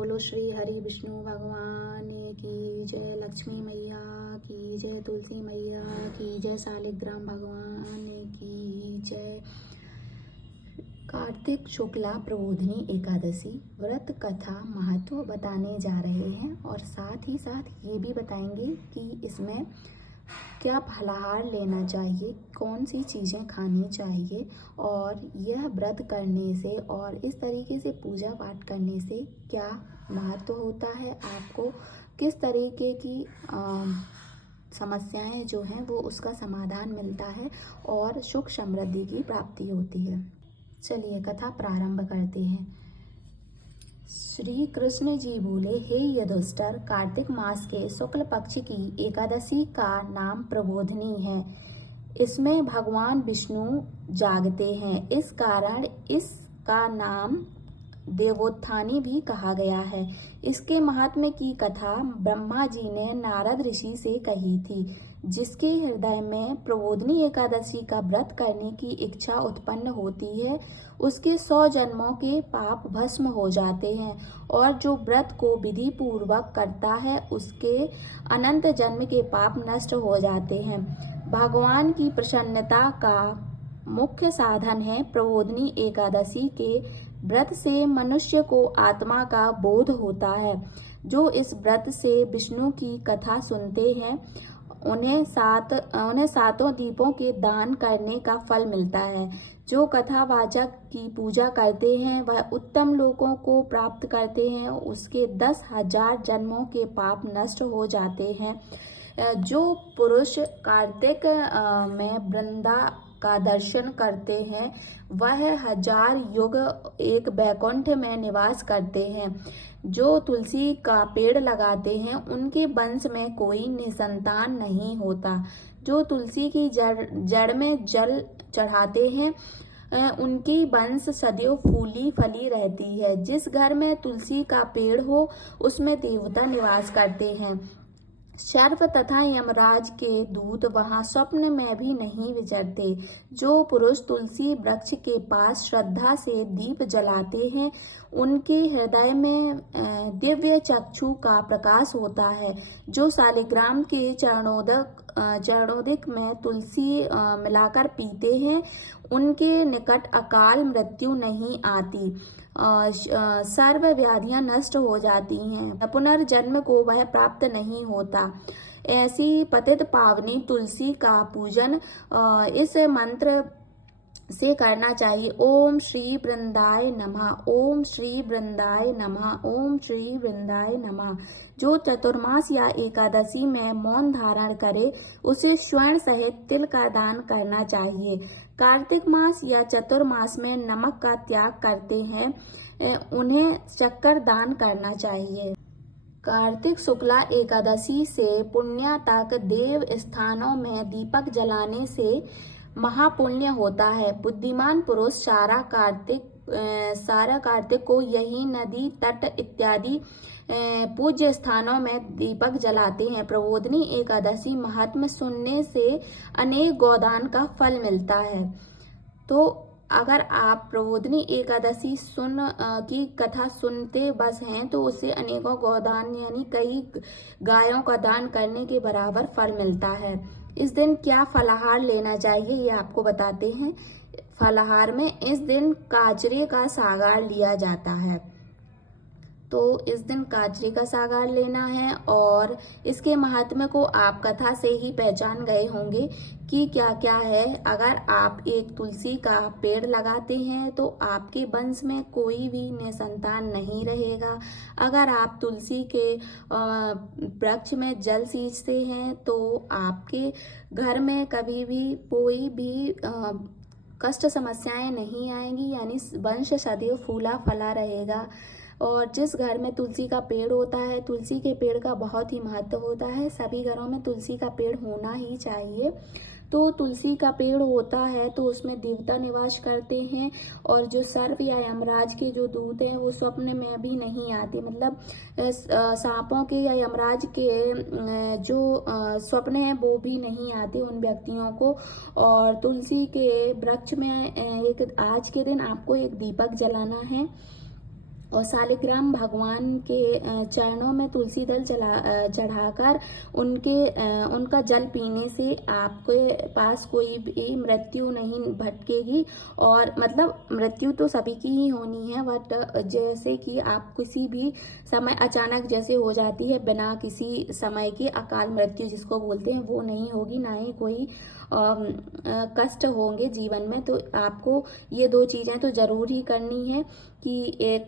बोलो श्री हरि विष्णु भगवान की जय, लक्ष्मी मैया की जय, तुलसी मैया की जय, शालिग्राम भगवान की जय। कार्तिक शुक्ला प्रबोधिनी एकादशी व्रत कथा महत्व बताने जा रहे हैं और साथ ही साथ ये भी बताएंगे कि इसमें क्या फलाहार लेना चाहिए, कौन सी चीज़ें खानी चाहिए और यह व्रत करने से और इस तरीके से पूजा पाठ करने से क्या महत्व होता है, आपको किस तरीके की समस्याएं जो हैं वो उसका समाधान मिलता है और सुख समृद्धि की प्राप्ति होती है। चलिए कथा प्रारंभ करते हैं। श्री कृष्ण जी बोले, हे युधिष्ठिर, कार्तिक मास के शुक्ल पक्ष की एकादशी का नाम प्रबोधिनी है। इसमें भगवान विष्णु जागते हैं, इस कारण इसका नाम देवोत्थानी भी कहा गया है। इसके महात्म्य की कथा ब्रह्मा जी ने नारद ऋषि से कही थी, जिसके हृदय में प्रबोधिनी एकादशी का व्रत करने की इच्छा उत्पन्न होती है, उसके 100 जन्मों के पाप भस्म हो जाते हैं और जो व्रत को विधि पूर्वक करता है उसके अनंत जन्म के पाप नष्ट हो जाते हैं। भगवान की प्रसन्नता का मुख्य साधन है प्रबोधिनी एकादशी के व्रत से मनुष्य को आत्मा का बोध होता है। जो इस व्रत से विष्णु की कथा सुनते हैं उन्हें सातों दीपों के दान करने का फल मिलता है। जो कथावाचक की पूजा करते हैं वह उत्तम लोकों को प्राप्त करते हैं, उसके 10,000 जन्मों के पाप नष्ट हो जाते हैं। जो पुरुष कार्तिक में वृंदा का दर्शन करते हैं वह 1000 युग एक बैकुंठ में निवास करते हैं। जो तुलसी का पेड़ लगाते हैं उनके वंश में कोई निसंतान नहीं होता। जो तुलसी की जड़ में जल चढ़ाते हैं उनकी वंश सदैव फूली फली रहती है। जिस घर में तुलसी का पेड़ हो उसमें देवता निवास करते हैं। सर्प तथा यमराज के दूत वहां स्वप्न में भी नहीं विचरते। जो पुरुष तुलसी वृक्ष के पास श्रद्धा से दीप जलाते हैं उनके हृदय में दिव्य चक्षु का प्रकाश होता है। जो शालिग्राम के चरणोदक में तुलसी मिलाकर पीते हैं उनके निकट अकाल मृत्यु नहीं आती, सर्व व्याधियां नष्ट हो जाती हैं, पुनर्जन्म को वह प्राप्त नहीं होता। ऐसी पतित पावनी तुलसी का पूजन इस मंत्र से करना चाहिए। ओम श्री वृंदाय नमः, ओम श्री वृंदाय नमः, ओम श्री वृंदाय नमः। जो चतुर्मास या एकादशी में मौन धारण करे उसे स्वर्ण सहित तिल का दान करना चाहिए। कार्तिक मास या चतुर्मास में नमक का त्याग करते हैं उन्हें शक्कर दान करना चाहिए। कार्तिक शुक्ला एकादशी से पुण्य तक देव स्थानों में दीपक जलाने से महापुण्य होता है। बुद्धिमान पुरुष सारा कार्तिक को यही नदी तट इत्यादि पूज्य स्थानों में दीपक जलाते हैं। प्रबोधिनी एकादशी महात्म्य सुनने से अनेक गोदान का फल मिलता है। तो अगर आप प्रबोधिनी एकादशी की कथा सुनते बस हैं तो उससे अनेकों गोदान यानी कई गायों का दान करने के बराबर फल मिलता है। इस दिन क्या फलाहार लेना चाहिए ये आपको बताते हैं। फलाहार में इस दिन काजरे का सागार लिया जाता है, तो इस दिन काजरे का सागार लेना है और इसके महात्म्य को आप कथा से ही पहचान गए होंगे कि क्या क्या है। अगर आप एक तुलसी का पेड़ लगाते हैं तो आपके वंश में कोई भी निसंतान नहीं रहेगा। अगर आप तुलसी के वृक्ष में जल सींचते हैं तो आपके घर में कभी भी कोई भी कष्ट समस्याएं नहीं आएंगी, यानी वंश सदैव फूला फला रहेगा। और जिस घर में तुलसी का पेड़ होता है, तुलसी के पेड़ का बहुत ही महत्व होता है। सभी घरों में तुलसी का पेड़ होना ही चाहिए। तो तुलसी का पेड़ होता है तो उसमें देवता निवास करते हैं और जो सर्प या यमराज के जो दूत हैं वो स्वप्न में भी नहीं आते। मतलब सांपों के या यमराज के जो स्वप्न हैं वो भी नहीं आते उन व्यक्तियों को। और तुलसी के वृक्ष में आज के दिन आपको एक दीपक जलाना है और शालिग्राम भगवान के चरणों में तुलसी दल चढ़ाकर उनका जल पीने से आपके पास कोई भी मृत्यु नहीं भटकेगी। और मतलब मृत्यु तो सभी की ही होनी है, बट जैसे कि आप किसी भी समय अचानक जैसे हो जाती है, बिना किसी समय की अकाल मृत्यु जिसको बोलते हैं, वो नहीं होगी, ना ही कोई कष्ट होंगे जीवन में। तो आपको ये 2 चीज़ें तो ज़रूर ही करनी है कि एक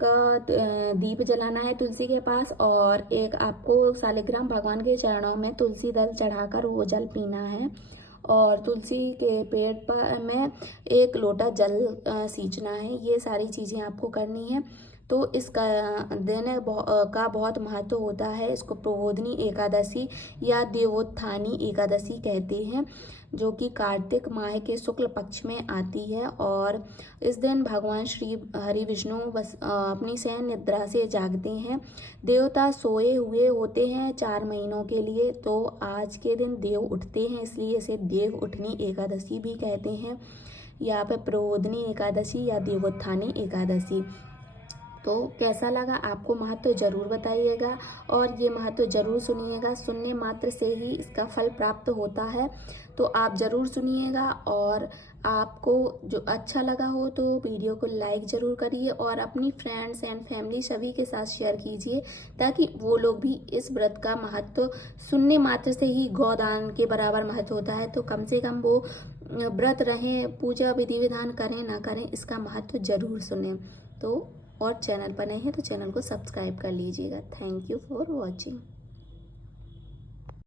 दीप जलाना है तुलसी के पास, और एक आपको शालिग्राम भगवान के चरणों में तुलसी दल चढ़ाकर वो जल पीना है, और तुलसी के पेड़ पर में 1 लोटा जल सींचना है। ये सारी चीज़ें आपको करनी है। तो इसका दिन का बहुत महत्व होता है। इसको प्रबोधिनी एकादशी या देवोत्थानी एकादशी कहते हैं, जो कि कार्तिक माह के शुक्ल पक्ष में आती है। और इस दिन भगवान श्री हरि विष्णु बस अपनी शयन निद्रा से जागते हैं। देवता सोए हुए होते हैं 4 महीनों के लिए, तो आज के दिन देव उठते हैं, इसलिए इसे देव उठनी एकादशी भी कहते हैं, या फिर प्रबोधिनी एकादशी या देवोत्थानी एकादशी। तो कैसा लगा आपको महत्व जरूर बताइएगा, और ये महत्व जरूर सुनिएगा। सुनने मात्र से ही इसका फल प्राप्त होता है, तो आप जरूर सुनिएगा। और आपको जो अच्छा लगा हो तो वीडियो को लाइक जरूर करिए, और अपनी फ्रेंड्स एंड फैमिली सभी के साथ शेयर कीजिए, ताकि वो लोग भी इस व्रत का महत्व सुनने मात्र से ही गौदान के बराबर महत्व होता है, तो कम से कम वो व्रत रहें, पूजा विधि विधान करें ना करें, इसका महत्व जरूर सुने। तो और चैनल पर नए हैं तो चैनल को सब्सक्राइब कर लीजिएगा। Thank you for watching.